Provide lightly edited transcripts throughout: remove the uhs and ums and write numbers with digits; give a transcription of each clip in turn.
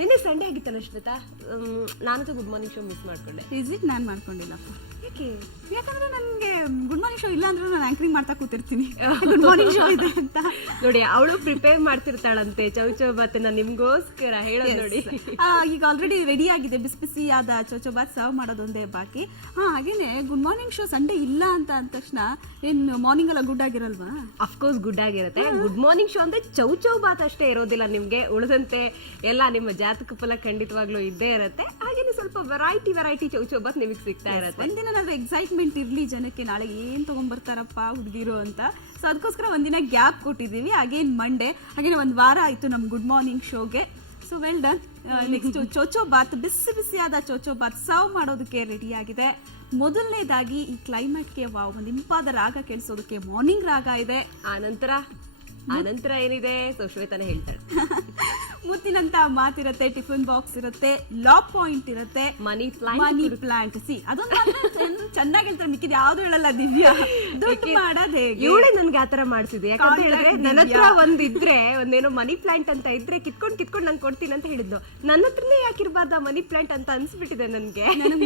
ನಿನ್ನೆ ಸಂಡೇ ಆಗಿತ್ತಲ್ಲ ಶ್ವೇತಾ, ನಾನಂತೂ ಗುಡ್ ಮಾರ್ನಿಂಗ್ ಶೋ ಮಿಸ್ ಮಾಡ್ಕೊಂಡೆ. ನಾನು ಮಾಡ್ಕೊಂಡಿಲ್ಲಪ್ಪ. ಯಾಕೆ? ಯಾಕಂದ್ರೆ ನನಗೆ ಗುಡ್ ಮಾರ್ನಿಂಗ್ ಶೋ ಇಲ್ಲ ಅಂದ್ರೂ ನಾನು ಆಂಕರಿಂಗ್ ಮಾಡ್ತಾ ಕೂತಿರ್ತೀನಿ, ಗುಡ್ ಮಾರ್ನಿಂಗ್ ಶೋ ಇದೆ ಅಂತ. ನೋಡಿ, ಅವಳು ಪ್ರಿಪೇರ್ ಮಾಡ್ತಿರ್ತಾಳಂತೆ ಚೌಚೌ ಬಾತನ್ನ ನಿಮ್ಗೋಸ್ಕರ ಹೇಳೋದು ನೋಡಿ. ಈಗ ಆಲ್ರೆಡಿ ರೆಡಿ ಆಗಿದೆ, ಬಿಸಿ ಬಿಸಿಯಾದ ಚೌಚೌ ಬಾತ್ ಸರ್ವ್ ಮಾಡೋದೊಂದೇ ಬಾಕಿ. ಹಾಗೇನೆ ಗುಡ್ ಮಾರ್ನಿಂಗ್ ಶೋ ಸಂಡೇ ಇಲ್ಲ ಅಂತ ಅಂದ ತಕ್ಷಣ ಏನು ಮಾರ್ನಿಂಗ್ ಎಲ್ಲ ಗುಡ್ ಆಗಿರಲ್ವಾ? ಅಫ್ಕೋರ್ಸ್ ಗುಡ್ ಆಗಿರುತ್ತೆ. ಗುಡ್ ಮಾರ್ನಿಂಗ್ ಶೋ ಅಂದ್ರೆ ಚೌಚೌ ಬಾತ್ ಅಷ್ಟೇ ಇರೋದಿಲ್ಲ ನಿಮ್ಗೆ, ಉಳಿದಂತೆ ಎಲ್ಲ ನಿಮ್ಮ ಜಾತಕ ಫಲ ಖಂಡಿತವಾಗ್ಲೂ ಇದ್ದೇ ಇರುತ್ತೆ. ಹಾಗೇನೆ ಸ್ವಲ್ಪ ವೆರೈಟಿ ಚೌಚೌ ಬಾತ್ ನಿಮಗೆ ಸಿಗ್ತಾ ಇರುತ್ತೆ. ಒಂದಿನ ಎಕ್ಸೈಟ್ಮೆಂಟ್ ಇರ್ಲಿ ಜನಕ್ಕೆ, ನಾಳೆ ಏನ್ ತಗೊಂಡ್ಬರ್ತಾರಪ್ಪ ಹುಡುಗಿರು ಅಂತ. ಸೊ ಅದಕ್ಕೋಸ್ಕರ ಒಂದಿನ ಗ್ಯಾಪ್ ಕೊಟ್ಟಿದ್ದೀವಿ. ಅಗೇನ್ ಮಂಡೇ, ಹಾಗೇನೆ ಒಂದ್ ವಾರ ಆಯ್ತು ನಮ್ ಗುಡ್ ಮಾರ್ನಿಂಗ್ ಶೋಗೆ. So well done. Next chow bath, ಬಿಸಿ ಬಿಸಿಯಾದ ಚೌಚೌ ಬಾತ್ ಸರ್ವ್ ಮಾಡೋದಕ್ಕೆ ರೆಡಿ ಆಗಿದೆ. ಮೊದಲನೇದಾಗಿ ಈ ಕ್ಲೈಮೇಟ್ಗೆ ಒಂದು ಇಂಪಾದ ರಾಗ ಕೇಳಿಸೋದಕ್ಕೆ ಮಾರ್ನಿಂಗ್ ರಾಗ ಇದೆ. ಆನಂತರ ಏನಿದೆ ಶ್ವೇತಾನೆ ಹೇಳ್ತಾಳೆ. ಮುತ್ತಿನಂತ ಮಾತಿರುತ್ತೆ, ಟಿಫಿನ್ ಬಾಕ್ಸ್ ಇರುತ್ತೆ, ಲಾ ಪಾಯಿಂಟ್ ಇರುತ್ತೆ, ಮನಿ ಪ್ಲಾಂಟ್. ಅದೊಂದು ಚೆನ್ನಾಗಿ ಹೇಳ್ತಾರೆ, ಮಿಕ್ಕಿದ ಯಾವ್ದು ಹೇಳಲ್ಲ ದಿವ್ಯಾ. ದುಡ್ಡು ಮಾಡೋದು ಹೇಗೆ? ಇವಳೇ ನನ್ಗೆ ಆತರ ಮಾಡ್ತಿದ್ದೆ. ಯಾಕಂತ ಹೇಳಿದ್ರೆ ನನ್ನ ಹತ್ರ ಒಂದಿದ್ರೆ, ಒಂದೇನೋ ಮನಿ ಪ್ಲಾಂಟ್ ಅಂತ ಇದ್ರೆ ಕಿತ್ಕೊಂಡು ನಂಗೆ ಕೊಡ್ತೀನಿ ಅಂತ ಹೇಳಿದ್ದು. ನನ್ನ ಹತ್ರನೇ ಯಾಕಿರ್ಬಾರ್ದ ಮನಿ ಪ್ಲಾಂಟ್ ಅಂತ ಅನ್ಸ್ಬಿಟ್ಟಿದೆ ನನ್ಗೆ. ನನಗ್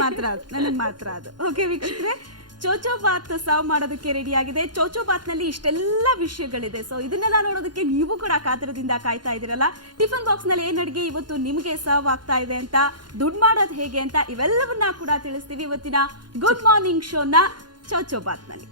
ಮಾತ್ರ ಅದು. ಓಕೆ ವೀಕ್ಷಕರೇ, ಚೌಚೌ ಬಾತ್ ಸರ್ವ್ ಮಾಡೋದಕ್ಕೆ ರೆಡಿ ಆಗಿದೆ. ಚೌಚೌ ಬಾತ್ ನಲ್ಲಿ ಇಷ್ಟೆಲ್ಲ ವಿಷಯಗಳಿದೆ. ಸೊ ಇದನ್ನೆಲ್ಲ ನೋಡೋದಕ್ಕೆ ನೀವು ಕೂಡ ಕಾತರದಿಂದ ಕಾಯ್ತಾ ಇದೀರಲ್ಲ. ಟಿಫನ್ ಬಾಕ್ಸ್ ನಲ್ಲಿ ಏನ್ ಅಡಿಗೆ ಇವತ್ತು ನಿಮಗೆ ಸರ್ವ್ ಆಗ್ತಾ ಇದೆ ಅಂತ, ದುಡ್ಡು ಮಾಡೋದು ಹೇಗೆ ಅಂತ, ಇವೆಲ್ಲವನ್ನ ಕೂಡ ತಿಳಿಸ್ತೀವಿ ಇವತ್ತಿನ ಗುಡ್ ಮಾರ್ನಿಂಗ್ ಶೋನ ಚೌಚೌ ಬಾತ್ ನಲ್ಲಿ.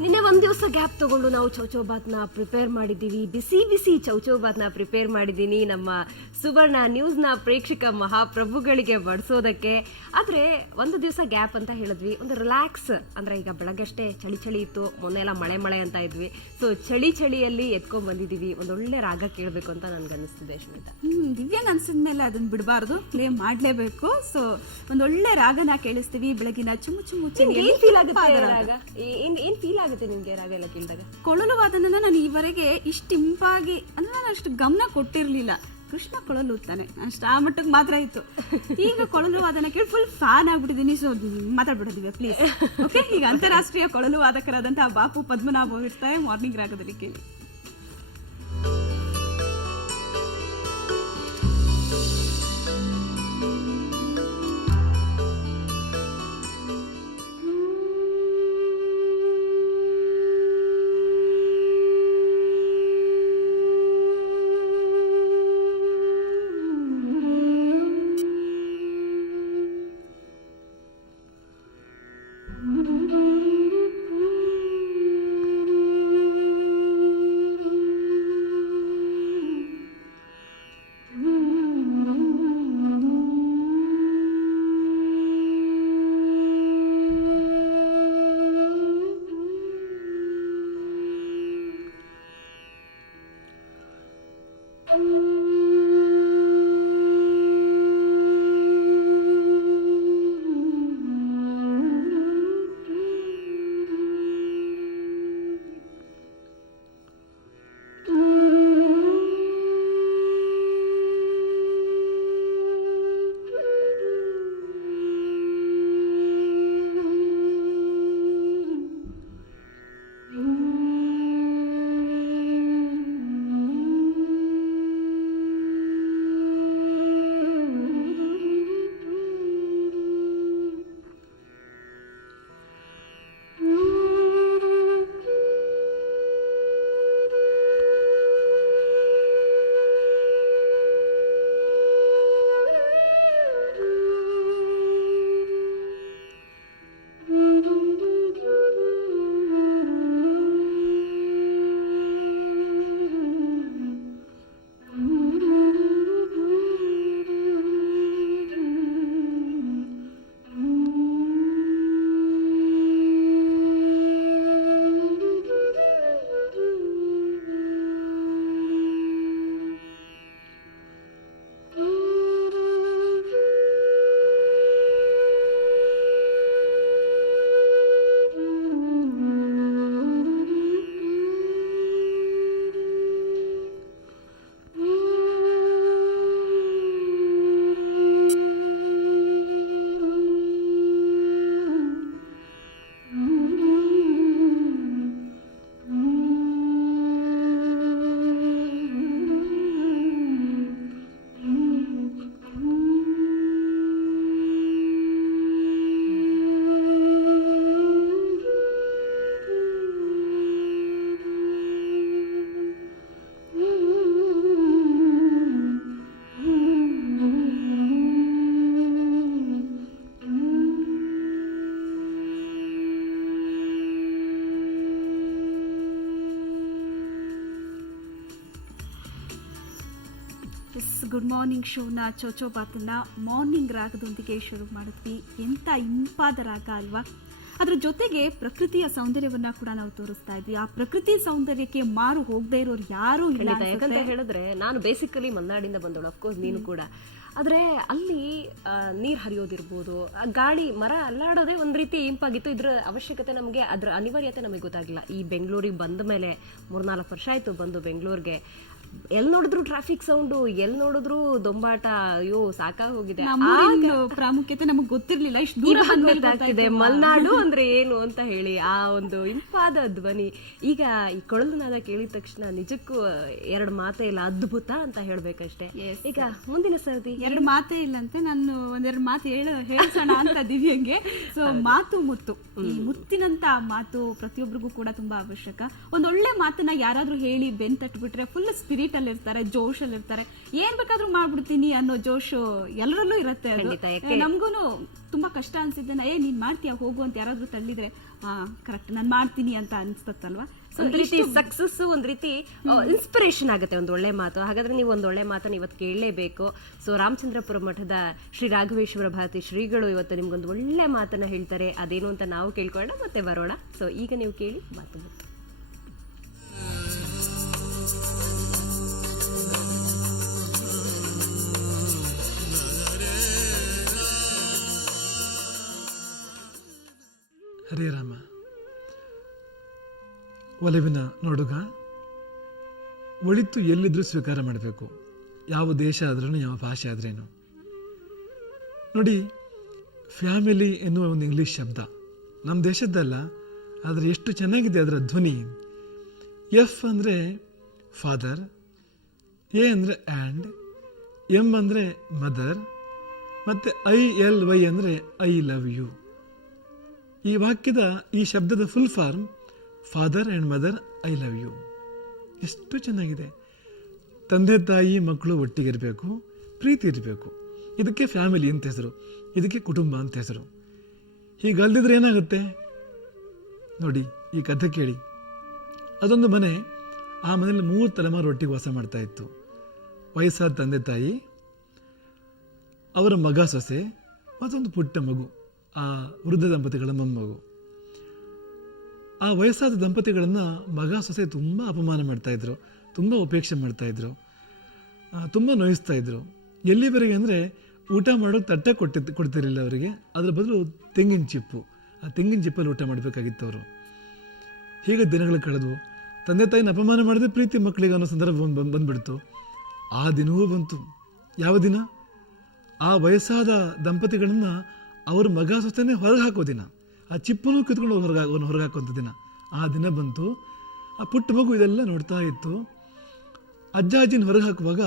ನಿನ್ನೆ ಒಂದ್ ದಿವಸ ಗ್ಯಾಪ್ ತಗೊಂಡು ನಾವು ಚೌಚೌ ಬಾತ್ನ ಪ್ರಿಪೇರ್ ಮಾಡಿದ್ದೀವಿ. ಬಿಸಿ ಚೌಚೌ ಬಾತ್ನ ಪ್ರಿಪೇರ್ ಮಾಡಿದ್ದೀನಿ ನಮ್ಮ ಸುವರ್ಣ ನ್ಯೂಸ್ನ ಪ್ರೇಕ್ಷಕ ಮಹಾಪ್ರಭುಗಳಿಗೆ ಬಡಿಸೋದಕ್ಕೆ. ಆದ್ರೆ ಒಂದು ದಿವಸ ಗ್ಯಾಪ್ ಅಂತ ಹೇಳಿದ್ವಿ, ಒಂದು ರಿಲ್ಯಾಕ್ಸ್ ಅಂದ್ರೆ ಈಗ ಬೆಳಗ್ಗೆ ಅಷ್ಟೇ ಚಳಿ ಇತ್ತು, ಮೊನ್ನೆ ಎಲ್ಲ ಮಳೆ ಅಂತ ಇದ್ವಿ. ಸೊ ಚಳಿಯಲ್ಲಿ ಎತ್ಕೊಂಡ್ ಬಂದಿದೀವಿ. ಒಂದೊಳ್ಳೆ ರಾಗ ಕೇಳಬೇಕು ಅಂತ ನನ್ಗೆ ಅನಿಸ್ತಿದೆ ಶ್ವೇತಾ. ದಿವ್ಯಾಂಗ್ ಅನ್ಸಿದ್ಮೇಲೆ ಅದನ್ನ ಬಿಡಬಾರ್ದು, ಪ್ಲೇ ಮಾಡ್ಲೇಬೇಕು. ಸೊ ಒಂದೊಳ್ಳೆ ರಾಗನ ಕೇಳಿಸ್ತೀವಿ ಬೆಳಗಿನ ಚುಮ್ಮು ಏನ್ ಫೀಲ್ ಆಗುತ್ತೆ ರಾಗ? ಏನ್ ಫೀಲ್ ಆಗುತ್ತೆ ನಿಮ್ಗೆ ರಾಗ ಎಲ್ಲ ಕೇಳಿದಾಗ? ಕೊಳಲು ವಾದನ ನಾನು ಈವರೆಗೆ ಇಷ್ಟು ಇಂಪಾಗಿ ಅಂದ್ರೆ ನಾನು ಅಷ್ಟು ಗಮನ ಕೊಟ್ಟಿರ್ಲಿಲ್ಲ. ಕೃಷ್ಣ ಕೊಳಲು ತಾನೆ, ಅಷ್ಟು ಆ ಮಟ್ಟಕ್ಕೆ ಮಾತ್ರ ಇತ್ತು. ಈಗ ಕೊಳಲು ವಾದನ ಕೇಳಿ ಫುಲ್ ಫ್ಯಾನ್ ಆಗ್ಬಿಟ್ಟಿದ್ದೀನಿ. ಸೊ ಮಾತಾಡ್ಬಿಡೋದಿವೆ ಪ್ಲೀಸ್. ಓಕೆ, ಈಗ ಅಂತಾರಾಷ್ಟ್ರೀಯ ಕೊಳಲು ವಾದಕರಾದಂತಹ ಬಾಪು ಪದ್ಮನಾಭ ಇರ್ತಾರೆ ಮಾರ್ನಿಂಗ್ ರಾಗದಲ್ಲಿ ಕೇಳಿ. ಗುಡ್ ಮಾರ್ನಿಂಗ್ ಶೋನ ಚೋಚೋ ಬಾತನ್ನ ಮಾರ್ನಿಂಗ್ ರಾಗದೊಂದಿಗೆ ಶುರು ಮಾಡಿದ್ವಿ. ಎಂಥ ಇಂಪಾದ ರಾಗ ಅಲ್ವಾ. ಅದ್ರ ಜೊತೆಗೆ ಪ್ರಕೃತಿಯ ಸೌಂದರ್ಯವನ್ನ ಕೂಡ ನಾವು ತೋರಿಸ್ತಾ ಇದ್ವಿ. ಆ ಪ್ರಕೃತಿ ಸೌಂದರ್ಯಕ್ಕೆ ಮಾರು ಹೋಗದೆ ಇರೋರು ಯಾರೂ ಇಲ್ಲ. ಯಾಕಂತ ಹೇಳಿದ್ರೆ ನಾನು ಬೇಸಿಕಲಿ ಮಲೆನಾಡಿಂದ ಬಂದವಳು, ಅಫ್ಕೋರ್ಸ್ ನೀನು ಕೂಡ. ಆದರೆ ಅಲ್ಲಿ ನೀರು ಹರಿಯೋದಿರ್ಬೋದು, ಗಾಳಿ ಮರ ಅಲ್ಲಾಡೋದೇ ಒಂದು ರೀತಿ ಇಂಪಾಗಿತ್ತು. ಇದ್ರ ಅವಶ್ಯಕತೆ ನಮಗೆ, ಅದರ ಅನಿವಾರ್ಯತೆ ನಮಗೆ ಗೊತ್ತಾಗಿಲ್ಲ. ಈ ಬೆಂಗಳೂರಿಗೆ ಬಂದ ಮೇಲೆ 3-4 ವರ್ಷ ಆಯಿತು ಬಂದು ಬೆಂಗಳೂರಿಗೆ. ಎಲ್ಲಿ ನೋಡಿದ್ರು ಟ್ರಾಫಿಕ್ ಸೌಂಡು, ಎಲ್ಲಿ ನೋಡಿದ್ರು ದೊಂಬಾಟ. ಅಯ್ಯೋ ಸಾಕಾಗಿ ಹೋಗಿದೆ. ಪ್ರಾಮುಖ್ಯತೆ ನಮಗೆ ಗೊತ್ತಿರ್ಲಿಲ್ಲ, ಇಷ್ಟು ದೂರ ಗೊತ್ತಾಗ್ತಿದೆ ಮಲೆನಾಡು ಅಂದ್ರೆ ಏನು ಅಂತ ಹೇಳಿ. ಆ ಒಂದು ಇಂಪಾದ ಧ್ವನಿ. ಈಗ ಈ ಕೊಳಲುನಾದ ಕೇಳಿದ ತಕ್ಷಣ ನಿಜಕ್ಕೂ 2 ಮಾತೇ ಇಲ್ಲ, ಅದ್ಭುತ ಅಂತ ಹೇಳ್ಬೇಕಷ್ಟೇ. ಈಗ ಮುಂದಿನ ಸರ್ದಿ 2 ಮಾತೇ ಇಲ್ಲ ಅಂತೆ, ನಾನು 1-2 ಮಾತು ಹೇಳ್ಸೋಣ ಅಂತ ದಿವ್ಯಂಗೆ. ಸೊ ಮಾತು ಮುತ್ತು, ಈ ಮುತ್ತಿನಂತ ಮಾತು ಪ್ರತಿಯೊಬ್ಬರಿಗೂ ಕೂಡ ತುಂಬಾ ಅವಶ್ಯಕ. ಒಂದೊಳ್ಳೆ ಮಾತನ್ನ ಯಾರಾದ್ರೂ ಹೇಳಿ ಬೆನ್ ತಟ್ಬಿಟ್ರೆ ಫುಲ್ ಸ್ಪಿರಿಟ್ ಅಲ್ಲಿ ಇರ್ತಾರೆ, ಜೋಶ್ ಅಲ್ಲಿ ಇರ್ತಾರೆ. ಏನ್ ಬೇಕಾದ್ರೂ ಮಾಡ್ಬಿಡ್ತೀನಿ ಅನ್ನೋ ಜೋಶು ಎಲ್ಲರಲ್ಲೂ ಇರುತ್ತೆ. ನಮ್ಗೂನು ತುಂಬಾ ಕಷ್ಟ ಅನ್ಸಿದ್ದೇನೆ, ನೀನ್ ಮಾಡ್ತೀಯ ಹೋಗು ಅಂತ ಯಾರಾದ್ರೂ ತಳ್ಳಿದ್ರೆ ಕರೆಕ್ಟ್ ನಾನು ಮಾಡ್ತೀನಿ ಅಂತ ಅನ್ಸ್ತಲ್ವಾ. ಒಂದ್ ರೀತಿ ಸಕ್ಸಸ್, ಒಂದ್ ರೀತಿ ಇನ್ಸ್ಪಿರೇಷನ್ ಆಗುತ್ತೆ ಒಂದು ಒಳ್ಳೆ ಮಾತು. ಹಾಗಾದ್ರೆ ನೀವು ಒಂದು ಒಳ್ಳೆ ಮಾತನ್ನ ಇವತ್ತು ಕೇಳಲೇಬೇಕು. ಸೊ ರಾಮಚಂದ್ರಪುರ ಮಠದ ಶ್ರೀ ರಾಘವೇಶ್ವರ ಭಾರತಿ ಶ್ರೀಗಳು ಇವತ್ತು ನಿಮ್ಗೊಂದು ಒಳ್ಳೆ ಮಾತನ್ನ ಹೇಳ್ತಾರೆ. ಅದೇನು ಅಂತ ನಾವು ಕೇಳ್ಕೊಳ್ಳೋಣ, ಮತ್ತೆ ಬರೋಣ. ಸೊ ಈಗ ನೀವು ಕೇಳಿ ಮಾತು. ಹರೇ ರಾಮ. ಒಲವಿನ ನೋಡುಗ, ಒಳಿತು ಎಲ್ಲಿದ್ರೂ ಸ್ವೀಕಾರ ಮಾಡಬೇಕು. ಯಾವ ದೇಶ ಆದ್ರೂ, ಯಾವ ಭಾಷೆ ಆದ್ರೇನು. ನೋಡಿ, ಫ್ಯಾಮಿಲಿ ಎನ್ನುವ ಒಂದು ಇಂಗ್ಲೀಷ್ ಶಬ್ದ ನಮ್ಮ ದೇಶದ್ದಲ್ಲ, ಆದರೆ ಎಷ್ಟು ಚೆನ್ನಾಗಿದೆ ಅದರ ಧ್ವನಿ. ಎಫ್ ಅಂದರೆ ಫಾದರ್, ಎ ಅಂದರೆ ಆ್ಯಂಡ್, ಎಮ್ ಅಂದರೆ ಮದರ್, ಮತ್ತು ILY ಅಂದರೆ ಐ ಲವ್ ಯು. ಈ ವಾಕ್ಯದ ಈ ಶಬ್ದದ full form father and mother I love you. ಎಷ್ಟು ಚೆನ್ನಾಗಿದೆ. ತಂದೆ ತಾಯಿ ಮಕ್ಕಳು ಒಟ್ಟಿಗಿರಬೇಕು, ಪ್ರೀತಿ ಇರಬೇಕು. ಇದಕ್ಕೆ ಫ್ಯಾಮಿಲಿ ಅಂತ ಹೆಸರು, ಇದಕ್ಕೆ ಕುಟುಂಬ ಅಂತ ಹೆಸರು. ಹೀಗಲ್ದಿದ್ರೆ ಏನಾಗುತ್ತೆ ನೋಡಿ, ಈ ಕಥೆ ಕೇಳಿ. ಅದೊಂದು ಮನೆ, ಆ ಮನೆಯಲ್ಲಿ 3 ತಲೆಮಾರು ಒಟ್ಟಿಗೆ ವಾಸ ಮಾಡ್ತಾ ಇತ್ತು. ವಯಸ್ಸಾದ ತಂದೆ ತಾಯಿ, ಅವರ ಮಗ ಸೊಸೆ, ಮತ್ತೊಂದು ಪುಟ್ಟ ಮಗು, ಆ ವೃದ್ಧ ದಂಪತಿಗಳ ಮೊಮ್ಮಗು. ಆ ವಯಸ್ಸಾದ ದಂಪತಿಗಳನ್ನು ಮಗ ಸೊಸೆ ತುಂಬ ಅಪಮಾನ ಮಾಡ್ತಾಯಿದ್ರು, ತುಂಬ ಉಪೇಕ್ಷೆ ಮಾಡ್ತಾಯಿದ್ರು, ತುಂಬ ನೋಯಿಸ್ತಾ ಇದ್ರು. ಎಲ್ಲಿವರೆಗೆ ಅಂದರೆ ಊಟ ಮಾಡೋಕ್ಕೆ ತಟ್ಟೆ ಕೊಡ್ತಿರಲಿಲ್ಲ ಅವರಿಗೆ. ಅದರ ಬದಲು ತೆಂಗಿನ ಚಿಪ್ಪು, ಆ ತೆಂಗಿನ ಚಿಪ್ಪಲ್ಲಿ ಊಟ ಮಾಡಬೇಕಾಗಿತ್ತು ಅವರು. ಹೀಗೆ ದಿನಗಳು ಕಳೆದವು. ತಂದೆ ತಾಯಿನ ಅಪಮಾನ ಮಾಡಿದ್ರೆ ಪ್ರೀತಿ ಮಕ್ಕಳಿಗೆ ಅನ್ನೋ ಸಂದರ್ಭ ಬಂದ್ಬಿಡ್ತು. ಆ ದಿನವೂ ಬಂತು. ಯಾವ ದಿನ? ಆ ವಯಸ್ಸಾದ ದಂಪತಿಗಳನ್ನು ಅವ್ರ ಮಗ ಸೊಸೆನೇ ಹೊರಗೆ ಹಾಕೋ ದಿನ. ಆ ಚಿಪ್ಪನ್ನು ಕಿತ್ಕೊಂಡು ಹೊರಗೆ ಹಾಕುವಂಥ ದಿನ. ಆ ದಿನ ಬಂತು. ಆ ಪುಟ್ಟ ಮಗು ಇದೆಲ್ಲ ನೋಡ್ತಾ ಇತ್ತು. ಅಜ್ಜನ ಹೊರಗೆ ಹಾಕುವಾಗ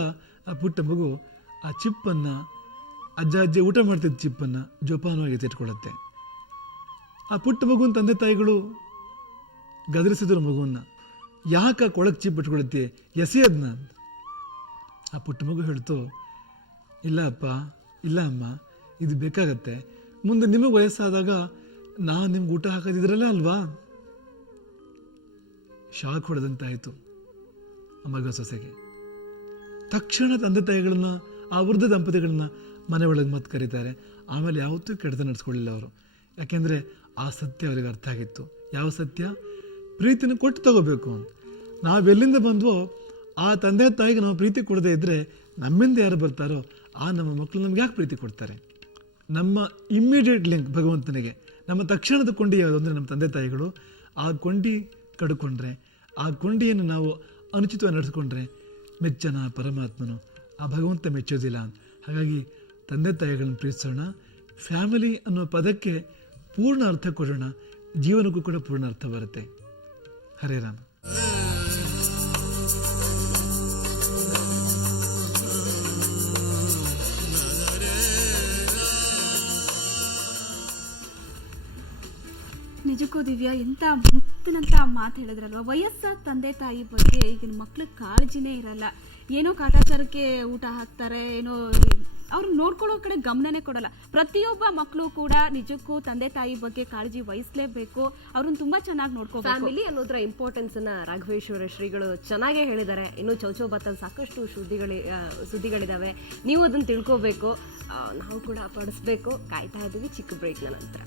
ಆ ಪುಟ್ಟ ಮಗು ಆ ಚಿಪ್ಪನ್ನು, ಅಜ್ಜಿ ಊಟ ಮಾಡ್ತಿದ್ದ ಚಿಪ್ಪನ್ನು ಜೋಪಾನವಾಗಿ ಎತ್ತಿಟ್ಕೊಳ್ಳುತ್ತೆ. ಆ ಪುಟ್ಟ ಮಗುವಿನ ತಂದೆ ತಾಯಿಗಳು ಗದರಿಸಿದ್ರು ಮಗುವನ್ನು. ಯಾಕೆ ಕೊಳಕ್ಕೆ ಚಿಪ್ ಇಟ್ಕೊಳತ್ತೆ, ಎಸೆಯದ್ನ. ಆ ಪುಟ್ಟ ಮಗು ಹೇಳ್ತು, ಇಲ್ಲ ಅಪ್ಪ, ಇಲ್ಲ ಅಮ್ಮ, ಇದು ಬೇಕಾಗತ್ತೆ. ಮುಂದೆ ನಿಮಗೆ ವಯಸ್ಸಾದಾಗ ನಾನು ನಿಮ್ಗೆ ಊಟ ಹಾಕೋದಿದ್ರಲ್ಲ ಅಲ್ವಾ. ಶಾಕ್ ಹೊಡೆದಂತಾಯಿತು ಆ ಮಗ ಸೊಸೆಗೆ. ತಕ್ಷಣ ತಂದೆ ತಾಯಿಗಳನ್ನ, ಆ ವೃದ್ಧ ದಂಪತಿಗಳನ್ನ ಮನೆ ಒಳಗೆ ಮತ್ತೆ ಕರೀತಾರೆ. ಆಮೇಲೆ ಯಾವತ್ತೂ ಕೆಡತ ನಡೆಸ್ಕೊಳ್ಳಿಲ್ಲ ಅವರು. ಯಾಕೆಂದರೆ ಆ ಸತ್ಯ ಅವರಿಗೆ ಅರ್ಥ ಆಗಿತ್ತು. ಯಾವ ಸತ್ಯ? ಪ್ರೀತಿನ ಕೊಟ್ಟು ತಗೋಬೇಕು ಅಂತ. ನಾವೆಲ್ಲಿಂದ ಬಂದ್ವೋ ಆ ತಂದೆ ತಾಯಿಗೆ ನಾವು ಪ್ರೀತಿ ಕೊಡದೇ ಇದ್ದರೆ ನಮ್ಮಿಂದ ಯಾರು ಬರ್ತಾರೋ ಆ ನಮ್ಮ ಮಕ್ಕಳು ನಮ್ಗೆ ಯಾಕೆ ಪ್ರೀತಿ ಕೊಡ್ತಾರೆ? ನಮ್ಮ ಇಮ್ಮಿಡಿಯೇಟ್ ಲಿಂಕ್ ಭಗವಂತನಿಗೆ, ನಮ್ಮ ತಕ್ಷಣದ ಕೊಂಡಿ ಯಾವುದು ಅಂದರೆ ನಮ್ಮ ತಂದೆ ತಾಯಿಗಳು. ಆ ಕೊಂಡಿ ಕಡ್ಕೊಂಡ್ರೆ, ಆ ಕೊಂಡಿಯನ್ನು ನಾವು ಅನುಚಿತವಾಗಿ ನಡೆಸ್ಕೊಂಡ್ರೆ ಮೆಚ್ಚನ ಪರಮಾತ್ಮನು, ಆ ಭಗವಂತ ಮೆಚ್ಚೋದಿಲ್ಲ. ಹಾಗಾಗಿ ತಂದೆ ತಾಯಿಗಳನ್ನು ಪ್ರೀತಿಸೋಣ. ಫ್ಯಾಮಿಲಿ ಅನ್ನೋ ಪದಕ್ಕೆ ಪೂರ್ಣ ಅರ್ಥ ಕೊಡೋಣ. ಜೀವನಕ್ಕೂ ಕೂಡ ಪೂರ್ಣ ಅರ್ಥ ಬರುತ್ತೆ. ಹರೇ ರಾಮ. ನಿಜಕ್ಕೂ ದಿವ್ಯಾ, ಎಂಥ ಮುತ್ತಿನಂತ ಮಾತು ಹೇಳಿದ್ರಲ್ವ. ವಯಸ್ಸಾದ ತಂದೆ ತಾಯಿ ಬಗ್ಗೆ ಈಗಿನ ಮಕ್ಳಿಗೆ ಕಾಳಜಿನೇ ಇರಲ್ಲ. ಏನೋ ಕಾಟಾಚಾರಕ್ಕೆ ಊಟ ಹಾಕ್ತಾರೆ, ಏನೋ ಅವ್ರು ನೋಡ್ಕೊಳ್ಳೋ ಕಡೆ ಗಮನನೇ ಕೊಡಲ್ಲ. ಪ್ರತಿಯೊಬ್ಬ ಮಕ್ಕಳು ಕೂಡ ನಿಜಕ್ಕೂ ತಂದೆ ತಾಯಿ ಬಗ್ಗೆ ಕಾಳಜಿ ವಹಿಸ್ಲೇಬೇಕು, ಅವ್ರನ್ನ ತುಂಬಾ ಚೆನ್ನಾಗಿ ನೋಡ್ಕೋಬೇಕು. ಫ್ಯಾಮಿಲಿ ಅನ್ನೋದ್ರ ಇಂಪಾರ್ಟೆನ್ಸ್ ಅನ್ನ ರಾಘವೇಶ್ವರ ಶ್ರೀಗಳು ಚೆನ್ನಾಗೇ ಹೇಳಿದ್ದಾರೆ. ಇನ್ನು ಚೌಚೌಬಾತಲ್ಲಿ ಸಾಕಷ್ಟು ಸುದ್ದಿಗಳಿದಾವೆ, ನೀವು ಅದನ್ನ ತಿಳ್ಕೋಬೇಕು, ನಾವು ಕೂಡ ಪಡಿಸ್ಬೇಕು. ಕಾಯ್ತಾ ಇದ್ದೀವಿ ಚಿಕ್ಕ ಬ್ರೇಕ್ನ ನಂತರ.